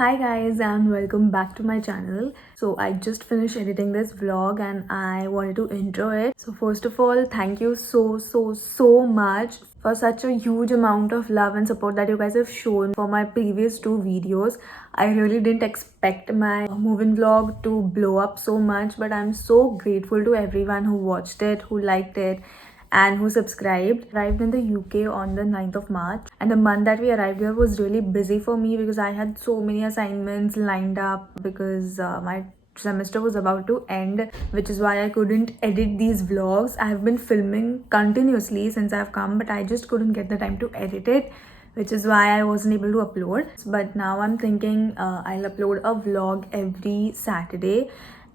Hi guys and welcome back to my channel. So I just finished editing this vlog and I wanted to intro it. So first of all, thank you so much for such a huge amount of love and support that you guys have shown for my previous two videos. I really didn't expect my move-in vlog to blow up so much, but I'm so grateful to everyone who watched it, who liked it and who subscribed. Arrived in the UK on the 9th of March, and the month that we arrived here was really busy for me because I had so many assignments lined up because my semester was about to end, which is why I couldn't edit these vlogs. I have been filming continuously since I've come, but I just couldn't get the time to edit it, which is why I wasn't able to upload. But now I'm thinking I'll upload a vlog every Saturday.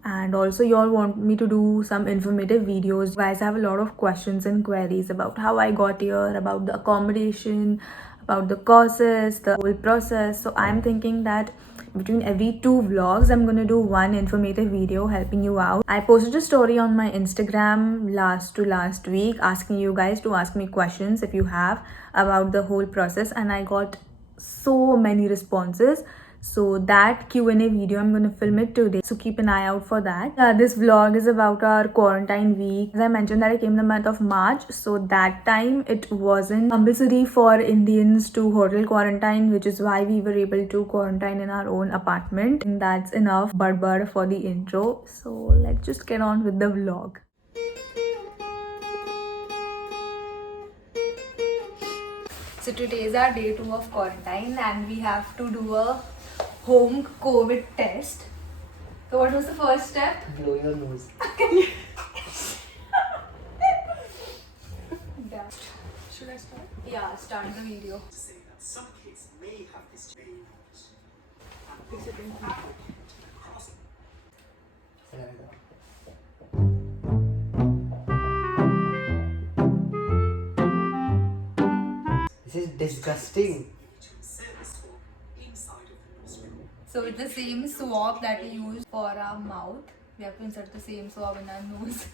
And also you all want me to do some informative videos. You guys have a lot of questions and queries about how I got here, about the accommodation, about the courses, the whole process. So I'm thinking that between every two vlogs I'm gonna do one informative video helping you out. I posted a story on my Instagram last week asking you guys to ask me questions if you have about the whole process, and I got so many responses. So that Q&A video, I'm gonna film it today, so keep an eye out for that. This vlog is about our quarantine week. As I mentioned that I came the month of March, so that time it wasn't compulsory for Indians to hotel quarantine, which is why we were able to quarantine in our own apartment. And that's enough bud for the intro, so let's just get on with the vlog. So today is our day 2 of quarantine and we have to do a home COVID test. So what was the first step? Blow your nose. Yeah. Should I start? Yeah, start the video. To say that some kids may have this variant and Is it in- across This is disgusting. to insert the swab inside of the nostril. So it's the same swab that we use for our mouth. We have to insert the same swab in our nose.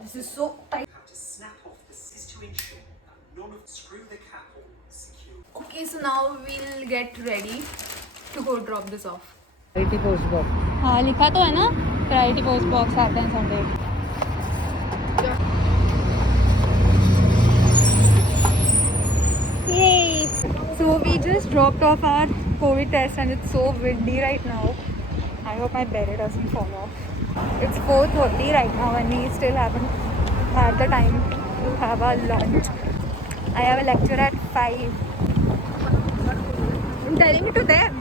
This is so tight. You have to snap off this is to ensure that none of screw the cap hole secure. Okay, so now we'll get ready to go drop this off. IT post box. हाँ लिखा तो है ना priority post box आते हैं Sunday Yay! So we just dropped off our COVID test and it's so windy right now. I hope my beret doesn't fall off. It's 4:30 right now and we still haven't had the time to have our lunch. I have a lecture at 5. I'm telling it to them.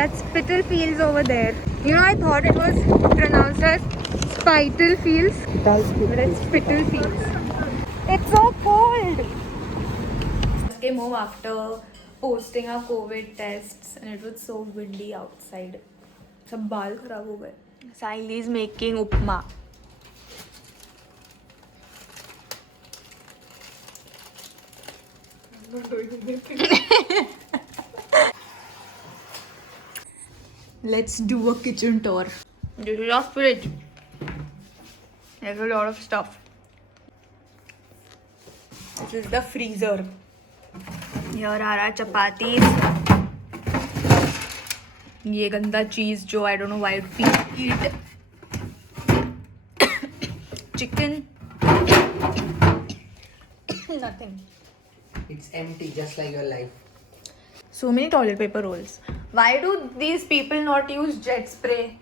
That's Spitalfields over there. You know, I thought it was pronounced as Spitalfields, but it's Spitalfields. It's so cold. Just came home after posting our COVID tests and it was so windy outside. सब बाल खराब हो गए. Sahili is making upma. Let's do a kitchen tour. This is our fridge. There's a lot of stuff. This is the freezer. Here are our chapatis. ये गंदा cheese जो I don't know why it eat. Chicken. Nothing. It's empty, just like your life. So many toilet paper rolls. Why do these people not use jet spray?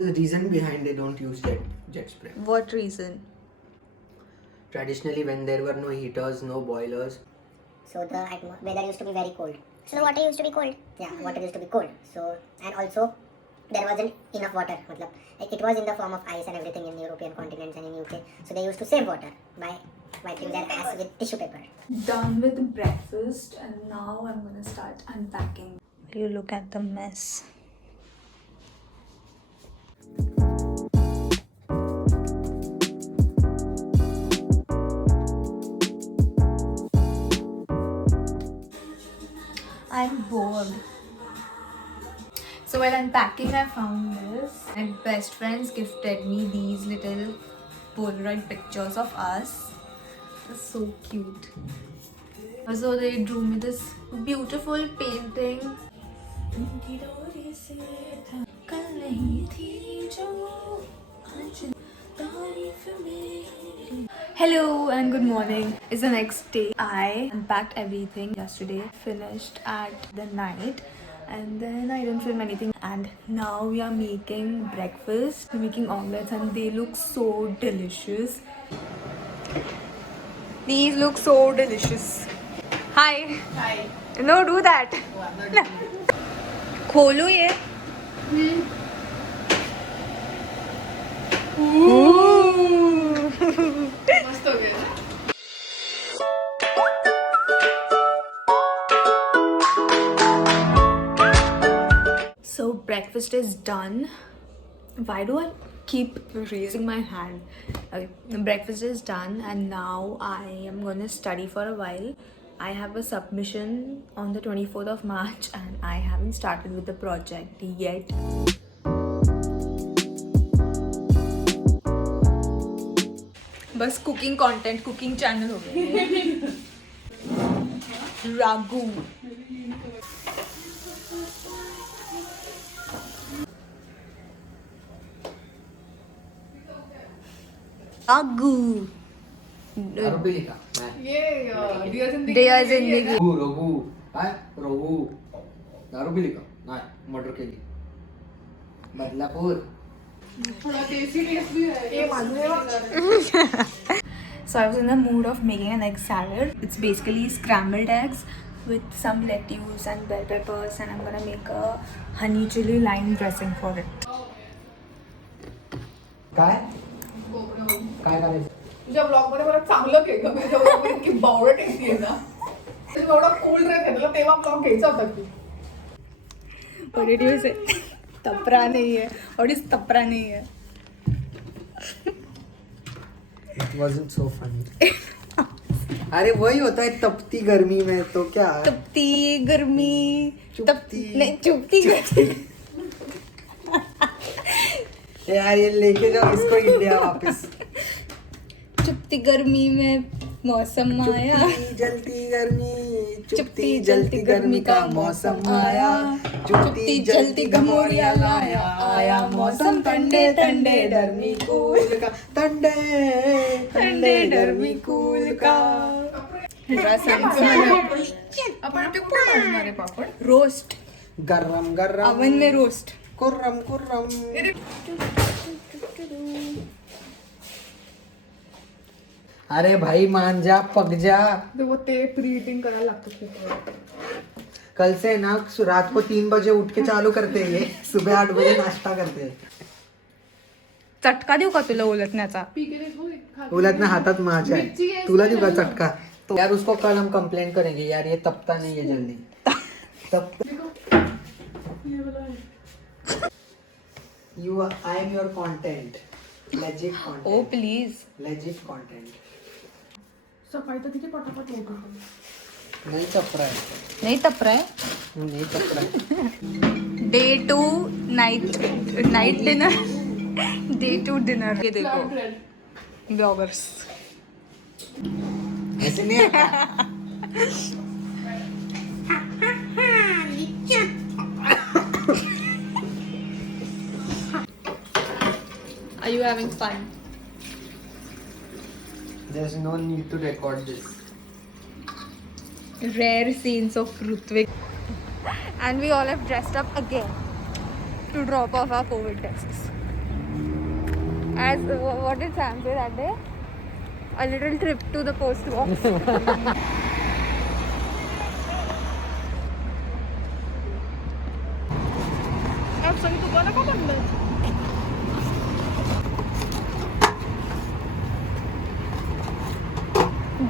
The reason behind they don't use jet spray. What reason? Traditionally, when there were no heaters, no boilers, So the weather used to be very cold. So the water used to be cold. Yeah, water used to be cold. So and also there wasn't enough water. मतलब, like it was in the form of ice and everything in European continents and in UK. So they used to save water by wiping their ass with tissue paper. Done with breakfast and now I'm gonna start unpacking. You look at the mess. I'm bored. So while unpacking, I found this. My best friends gifted me these little Polaroid pictures of us. It's so cute. So they drew me this beautiful painting. Hello and good morning. It's the next day. I unpacked everything yesterday, finished at the night, and then I didn't film anything. And now we are making breakfast. We're making omelets and they look so delicious. These look so delicious. Hi. Hi. No, do that. खोलो ये. मस्त हो गया. So breakfast is done. Why do I keep raising my hand? Okay, breakfast is done and now I am gonna study for a while. I have a submission on the 24th of March and I haven't started with the project yet. बस cooking content cooking channel हो गया. रागू. रागू. अरबिलिका. ये दिया जिंदगी. दिया जिंदगी. रघु काय रघु अरबिलिका नाही मटर केली बदलापूर. थोड़ा देसी टेस्ट भी है. ये मालूम है. So I was in the mood of making an egg salad. It's basically scrambled eggs with some lettuce and bell peppers, and I'm gonna make a honey chili lime dressing for it. काय काय करायचं. तुझ्या blog मध्ये मला चांगलं केलं. तुझ्या blog मध्ये इतकी बावळट येते ना. तुझा एवढा कोल्ड ड्रिंक आहे. तुला तेव्हा ब्लॉग घ्यायचा होता की. What did you say? तपरा नहीं है. What is तपरा नहीं है? It wasn't so funny. अरे वही होता है तपती गर्मी में तो क्या. तपती गर्मी. चुपती. नहीं चुपती गर्मी. यार ये लेके जाओ इसको इंडिया वापस. चुपती गर्मी में मौसम आया. चुपती जलती गर्मी. चुपती जलती गर्मी का मौसम आया. चुपती जलती घमौरिया लाया. आया मौसम ठंडे ठंडे डरमी कूल का. ठंडे ठंडे डरमी कूल का. आपण ते कुठे काढणार आहे पापड. रोस्ट. गरम गरम ओवन में रोस्ट. कुर्रम कुर्रम. अरे भाई मान जा पक जा. देखो ते प्री हीटिंग करायला लागतं खूप. कल से ना रात को 3 बजे उठ के चालू करते हैं ये. सुबह 8 बजे नाश्ता करते हैं. चटका देऊ का तुला उलटण्याचा. उलटना हाथात माझ्या आहे. तुला देऊ का चटका. तो यार उसको कल हम कंप्लेंट करेंगे यार ये तपता नहीं है जल्दी. I am your content. Legit content. Oh please. Legit content. सकाळी तर किती पटापट होत होतं. नहीं तप रहा है. नहीं तप रहा है. नहीं तप रहा है. Day 2 night dinner. Day 2 dinner. ये देखो ब्लॉगर्स. ऐसे नहीं आता. Are you having fun? There's no need to record this. Rare scenes of Rutvik. And we all have dressed up again to drop off our COVID tests. As what did Sam say that day? A little trip to the post box. अब सगळी दुकानं का बंद आहेत?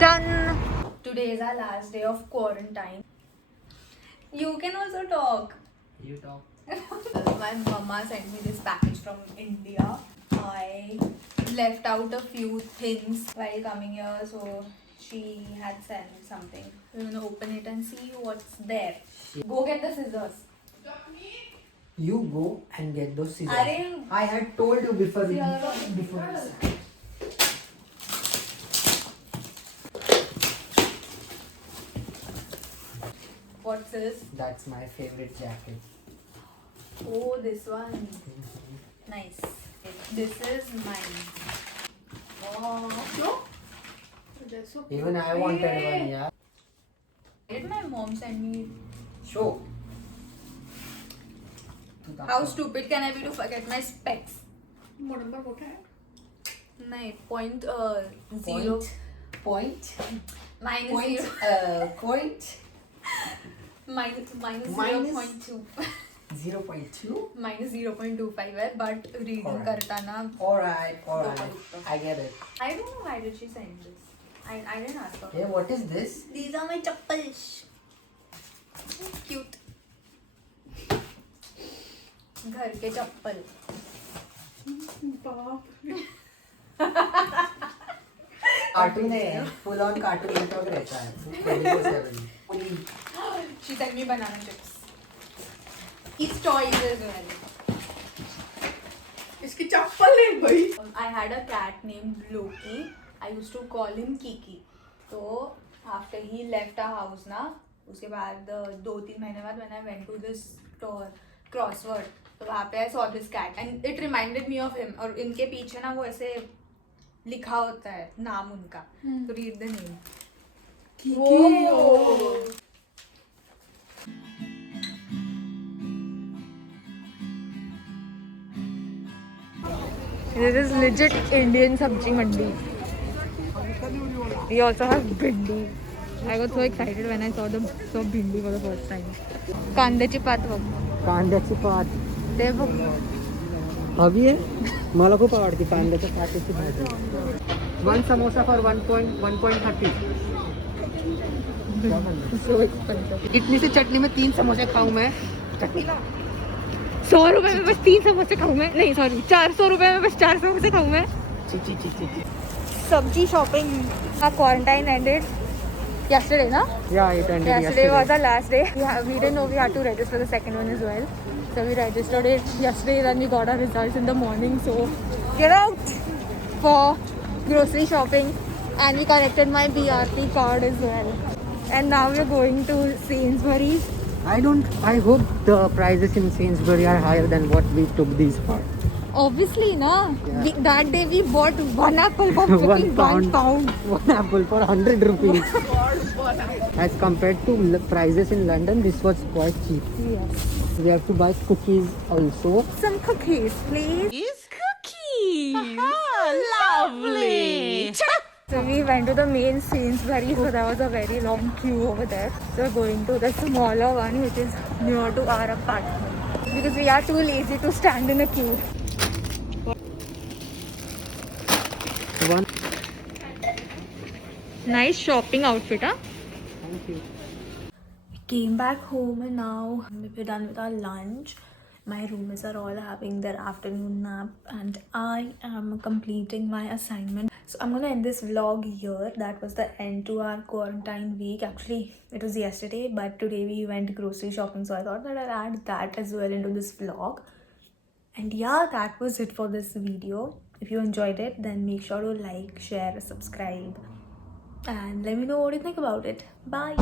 Done. Today is our last day of quarantine. You can also talk. You talk. My mama sent me this package from India. I left out a few things while coming here, so she had sent something. We're gonna open it and see what's there. Go get the scissors. You go and get those scissors. Arey. I had told you before. See, before this. What's this? That's my favorite jacket. Oh, this one. Nice. This is mine. Wow. Even I wanted one, yeah. Did my mom send me? Show. How stupid can I be to forget my specs? No, point zero. Point. Minus Point. zero. Point. Minus Minus? 0.2. 0.2. Minus 0.25 है, but reading Alright. करता ना. Alright. I get it. I don't know why did she send this. I didn't ask her. Hey, what is this? These are my chappals. Cute. घर के चप्पल. Cartoon है, full on cartoon network रहता है 24/7. She sent me banana chips. His toys as well. इसकी चप्पल है भाई. I had a cat named Loki. I used to call him Kiki. So after he left our house ना, उसके बाद 2-3 महीने बाद when I went to this store Crossword, तो वहाँ पे I saw this cat and it reminded me of him. और इनके पीछे ना वो ऐसे लिखा होता है नाम उनका. तो read the name. Whoa. This is legit Indian sabji mandi. We also have bhindi. I got so excited when I saw bhindi for the first time. कांद्याची पात बघ. कांद्याची पात. ते बघ. हवी आहे? मला खूप आवडते कांद्याच्या पातीची भाजी. 1 समोसा फॉर 1.30. So expensive. इतनी सी चटनी में 3 समोसे खाऊं मैं. चटनी ला. 100 रुपए में बस 3 समोसे खाऊं मैं. नहीं सॉरी 400 रुपए में बस 4 समोसे खाऊं मैं. ची. Sabji shopping. Our quarantine ended yesterday, na? Yeah, it ended Yesterday was our last day. We didn't know we had to register the second one as well. So we registered it yesterday, then we got our results in the morning. So get out for grocery shopping, and we collected my BRP card as well. And now we're going to Sainsbury's. I hope the prices in Sainsbury are higher than what we took these for. Obviously, na. Yeah. That day we bought 1 apple for freaking 1 pound. 1 apple for 100 rupees. As compared to prices in London, this was quite cheap. Yes. We have to buy cookies also. Some cookies, please. Lovely. So we went to the main Sainsbury's, so there was a very long queue over there. So we're going to the smaller one, which is near to our apartment, because we are too lazy to stand in a queue. One. Nice shopping outfit, huh? Thank you. We came back home and now we're done with our lunch. My roommates are all having their afternoon nap and I am completing my assignment. So I'm gonna end this vlog here. That was the end to our quarantine week. Actually, it was yesterday, but today we went grocery shopping, so I thought that I'll add that as well into this vlog. And yeah, that was it for this video. If you enjoyed it, then make sure to like, share, subscribe, and let me know what you think about it. Bye.